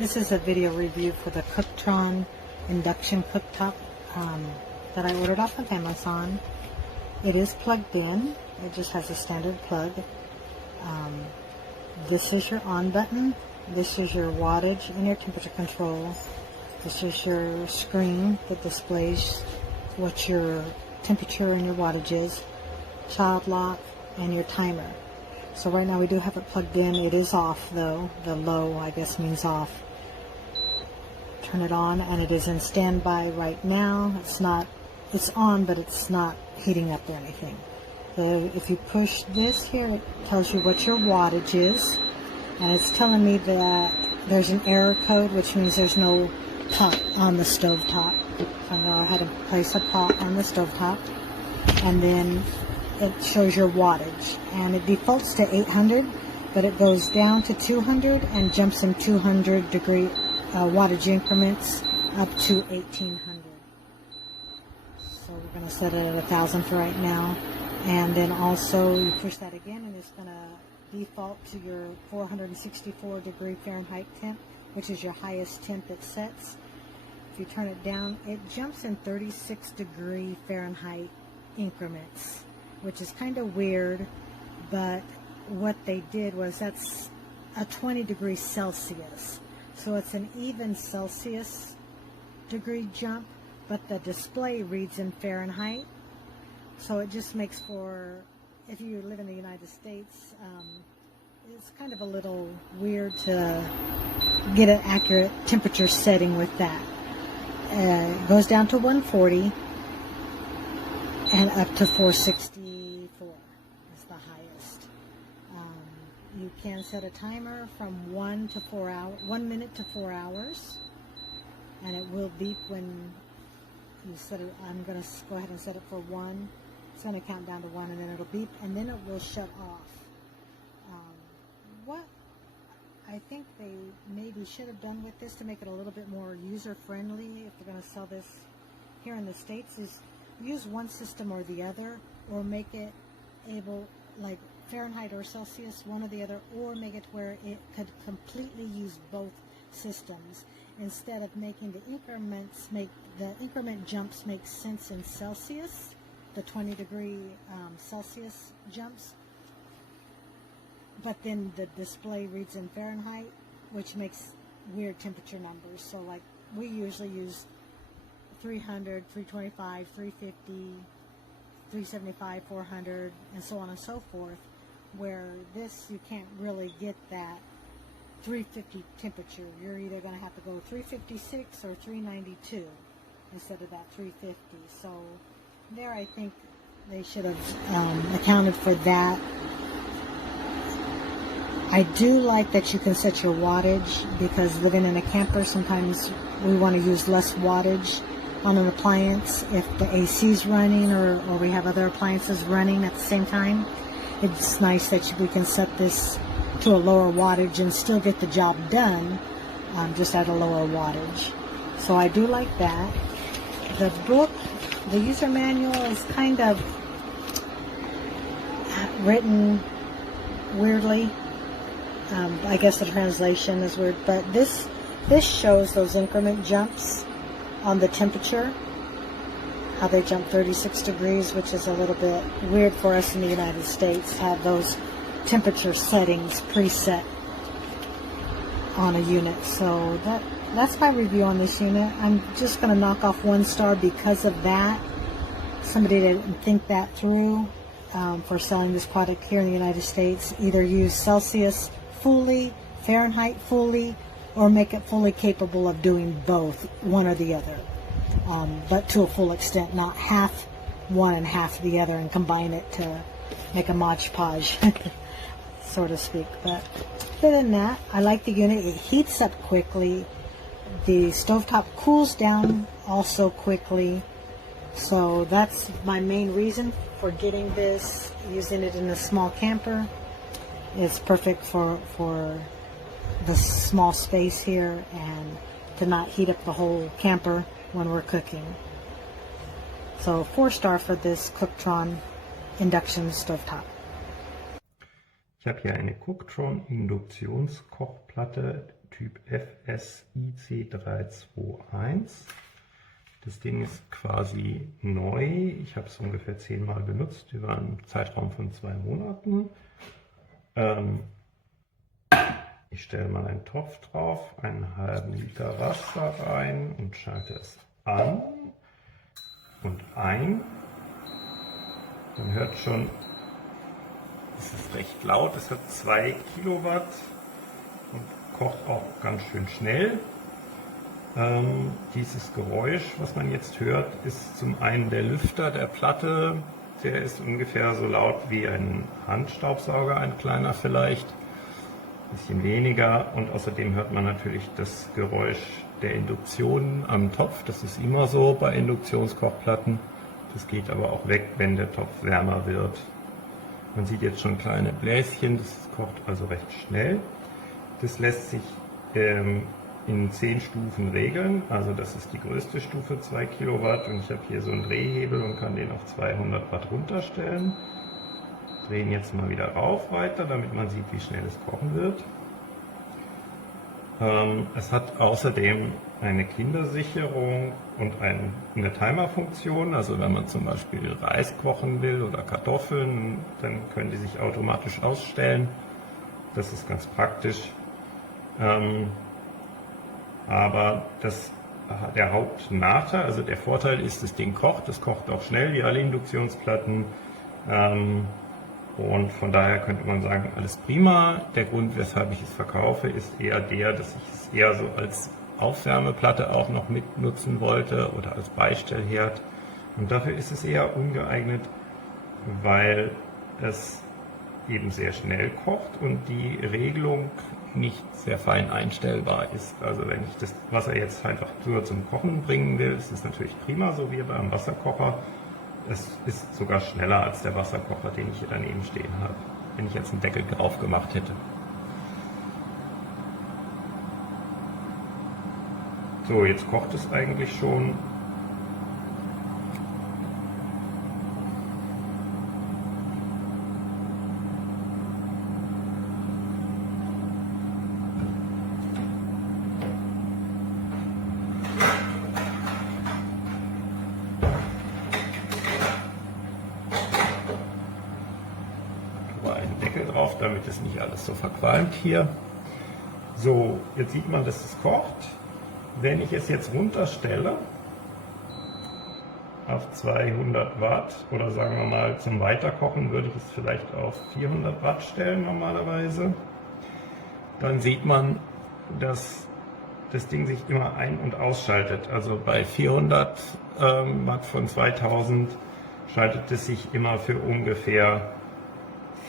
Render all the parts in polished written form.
This is a video review for the COOKTRON induction cooktop that I ordered off of Amazon. It is plugged in. It just has a standard plug. This is your on button. This is your wattage and your temperature control. This is your screen that displays what your temperature and your wattage is, child lock, and your timer. So right now we do have it plugged in. It is off though. The low, I guess, means off. Turn it on, and it is in standby right now. It's on, but it's not heating up or anything. So if you push this here, it tells you what your wattage is, and it's telling me that there's an error code, which means there's no pot on the stove top. So I'm going to go ahead and place a pot on the stove top, and then it shows your wattage, and it defaults to 800, but it goes down to 200 and jumps in 200 degree wattage increments up to 1800. So we're going to set it at 1000 for right now, and then also you push that again and it's going to default to your 464 degree Fahrenheit temp, which is your highest temp it sets. If you turn it down, it jumps in 36 degree Fahrenheit increments, which is kind of weird, but what they did was that's a 20 degrees Celsius. So it's an even Celsius degree jump, but the display reads in Fahrenheit. So it just makes for, if you live in the United States, it's kind of a little weird to get an accurate temperature setting with that. It goes down to 140 and up to 464 is the highest. You can set a timer from 1 minute to 4 hours, and it will beep when you set it. I'm going to go ahead and set it for 1. It's going to count down to 1, and then it'll beep, and then it will shut off. What I think they maybe should have done with this to make it a little bit more user-friendly, if they're going to sell this here in the States, is use one system or the other, or make it able, like Fahrenheit or Celsius, one or the other, or make it where it could completely use both systems, instead of making the increment jumps make sense in Celsius, the 20 degree Celsius jumps, but then the display reads in Fahrenheit, which makes weird temperature numbers. So like we usually use 300, 325, 350, 375, 400, and so on and so forth, where this you can't really get that 350 temperature. You're either going to have to go 356 or 392 instead of that 350. So there I think they should have accounted for that. I do like that you can set your wattage, because living in a camper sometimes we want to use less wattage on an appliance if the AC is running, or we have other appliances running at the same time. It's nice that we can set this to a lower wattage and still get the job done, just at a lower wattage. So I do like that. The book, the user manual, is kind of written weirdly. I guess the translation is weird, but this shows those increment jumps on the temperature, how they jump 36 degrees, which is a little bit weird for us in the United States to have those temperature settings preset on a unit. So that's my review on this unit. I'm just going to knock off 1 star because of that. Somebody didn't think that through for selling this product here in the United States. Either use Celsius fully, Fahrenheit fully, or make it fully capable of doing both, one or the other, but to a full extent, not half one and half the other and combine it to make a Mod Podge, so to speak. But other than that, I like the unit. It heats up quickly. The stovetop cools down also quickly. So that's my main reason for getting this, using it in a small camper. It's perfect for the small space here, and to not heat up the whole camper when we're cooking. So 4 star for this COOKTRON induction stovetop. Ich habe hier eine COOKTRON Induktionskochplatte, Typ FSIC321. Das Ding ist quasi neu. Ich habe es ungefähr 10 Mal benutzt über einen Zeitraum von 2 Monaten. Ich stelle mal einen Topf drauf, einen halben Liter Wasser rein und schalte es an und ein. Man hört schon, es ist recht laut, es hat 2 Kilowatt und kocht auch ganz schön schnell. Dieses Geräusch, was man jetzt hört, ist zum einen der Lüfter der Platte. Der ist ungefähr so laut wie ein Handstaubsauger, ein kleiner vielleicht, ein bisschen weniger. Und außerdem hört man natürlich das Geräusch der Induktion am Topf. Das ist immer so bei Induktionskochplatten. Das geht aber auch weg, wenn der Topf wärmer wird. Man sieht jetzt schon kleine Bläschen, das kocht also recht schnell. Das lässt sich in 10 Stufen regeln, also das ist die größte Stufe, 2 Kilowatt, und ich habe hier so einen Drehhebel und kann den auf 200 Watt runterstellen. Drehen jetzt mal wieder rauf weiter, damit man sieht, wie schnell es kochen wird. Es hat außerdem eine Kindersicherung und eine Timerfunktion, also wenn man zum Beispiel Reis kochen will oder Kartoffeln, dann können die sich automatisch ausstellen. Das ist ganz praktisch. Aber der Hauptnachteil, also der Vorteil ist, das Ding kocht, es kocht auch schnell, wie alle Induktionsplatten. Und von daher könnte man sagen, alles prima. Der Grund, weshalb ich es verkaufe, ist eher der, dass ich es eher so als Aufwärmeplatte auch noch mitnutzen wollte oder als Beistellherd. Und dafür ist es eher ungeeignet, weil es eben sehr schnell kocht und die Regelung nicht sehr fein einstellbar ist. Also wenn ich das Wasser jetzt einfach nur zum Kochen bringen will, ist es natürlich prima, so wie beim Wasserkocher. Es ist sogar schneller als der Wasserkocher, den ich hier daneben stehen habe, wenn ich jetzt einen Deckel drauf gemacht hätte. So, jetzt kocht es eigentlich schon. Drauf, damit es nicht alles so verqualmt hier. So, jetzt sieht man, dass es kocht. Wenn ich es jetzt runterstelle auf 200 Watt oder sagen wir mal zum Weiterkochen würde ich es vielleicht auf 400 Watt stellen normalerweise, dann sieht man, dass das Ding sich immer ein- und ausschaltet. Also bei 400 Watt von 2000 schaltet es sich immer für ungefähr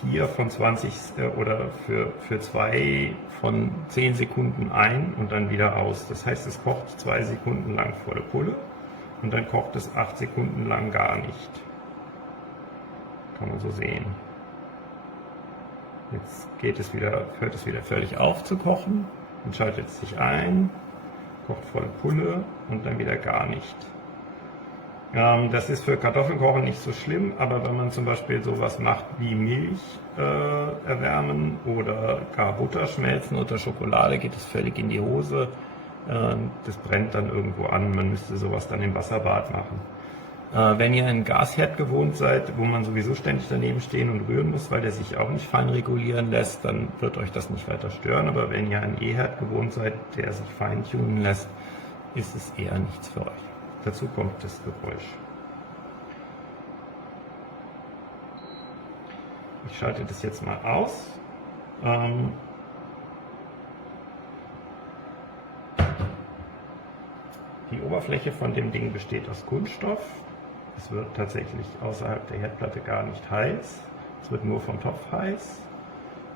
4 von 20 oder für 2 von 10 Sekunden ein und dann wieder aus. Das heißt, es kocht 2 Sekunden lang volle Pulle und dann kocht es 8 Sekunden lang gar nicht. Kann man so sehen. Jetzt hört es wieder völlig auf zu kochen und schaltet es sich ein, kocht volle Pulle und dann wieder gar nicht. Das ist für Kartoffelkochen nicht so schlimm, aber wenn man zum Beispiel sowas macht wie Milch erwärmen oder gar Butter schmelzen oder Schokolade, geht es völlig in die Hose. Das brennt dann irgendwo an, man müsste sowas dann im Wasserbad machen. Wenn ihr einen Gasherd gewohnt seid, wo man sowieso ständig daneben stehen und rühren muss, weil der sich auch nicht fein regulieren lässt, dann wird euch das nicht weiter stören. Aber wenn ihr einen E-Herd gewohnt seid, der sich fein tunen lässt, ist es eher nichts für euch. Dazu kommt das Geräusch. Ich schalte das jetzt mal aus. Die Oberfläche von dem Ding besteht aus Kunststoff. Es wird tatsächlich außerhalb der Herdplatte gar nicht heiß. Es wird nur vom Topf heiß.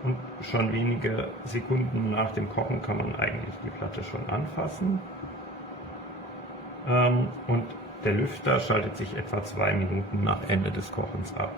Und schon wenige Sekunden nach dem Kochen kann man eigentlich die Platte schon anfassen. Und der Lüfter schaltet sich etwa 2 Minuten nach Ende des Kochens ab.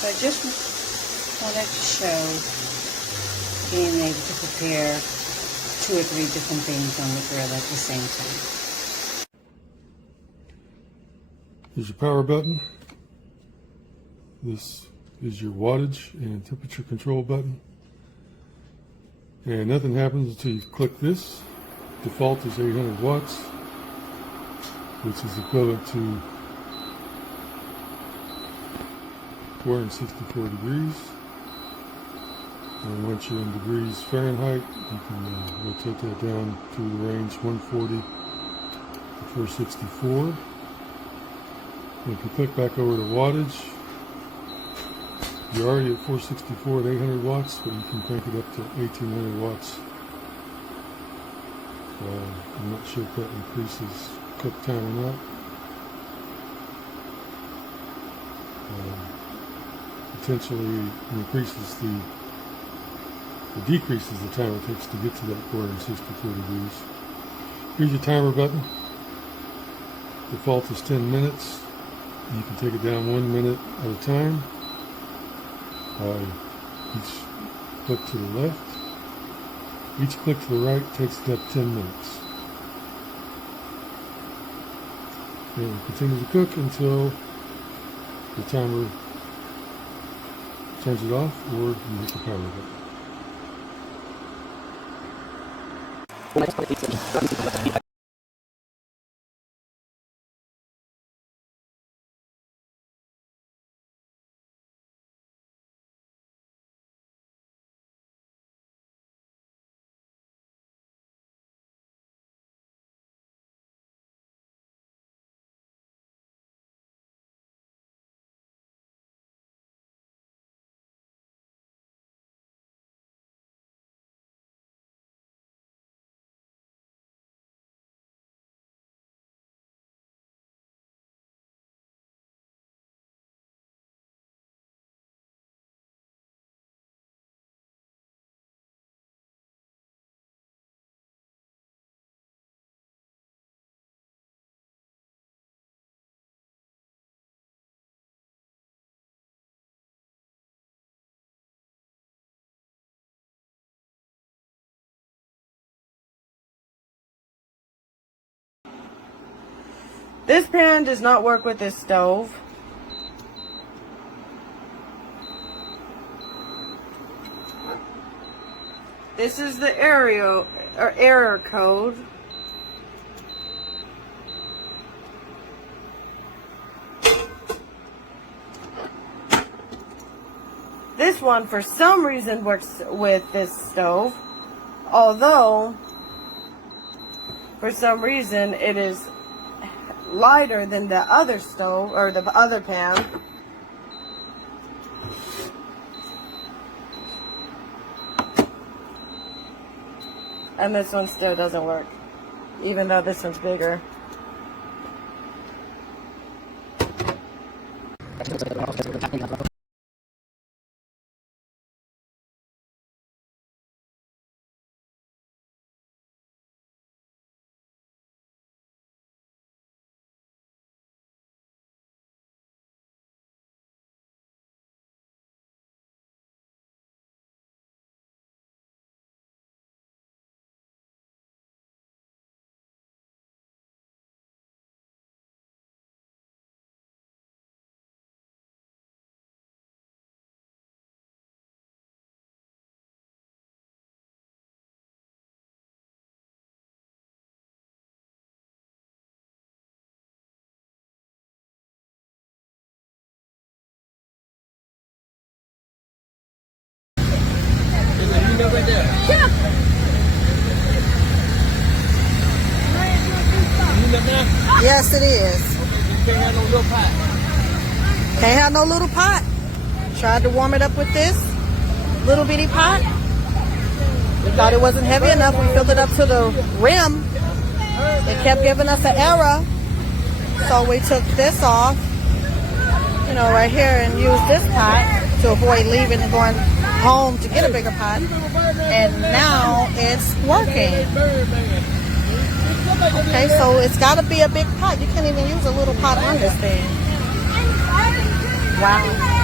So I just wanted to show being able to prepare 2 or 3 different things on the grill at the same time. Here's your power button. This is your wattage and temperature control button. And nothing happens until you click this. Default is 800 watts, which is equivalent to 464 degrees. And once you're in degrees Fahrenheit, you can rotate that down to the range 140 to 464. And if you click back over to wattage, you're already at 464 at 800 watts, but you can crank it up to 1800 watts. So I'm not sure if that increases cook time or not. Potentially increases or decreases the time it takes to get to that 464 degrees. Here's your timer button. Default is 10 minutes. You can take it down 1 minute at a time. Each click to the left. Each click to the right takes it up 10 minutes. And it will continue to cook until the timer turns it off or you hit the power button. This pan does not work with this stove. This is the error code. This one for some reason works with this stove, although for some reason it is lighter than the other stove or the other pan. And this one still doesn't work, even though this one's bigger. Yes, it is. Can't have no little pot. Can't have no little pot. Tried to warm it up with this little bitty pot. We thought it wasn't heavy enough. We filled it up to the rim. It kept giving us an error. So we took this off, you know, right here, and used this pot to avoid leaving and going home to get a bigger pot. And now it's working. Okay, so it's got to be a big pot. You can't even use a little pot on this thing. Wow.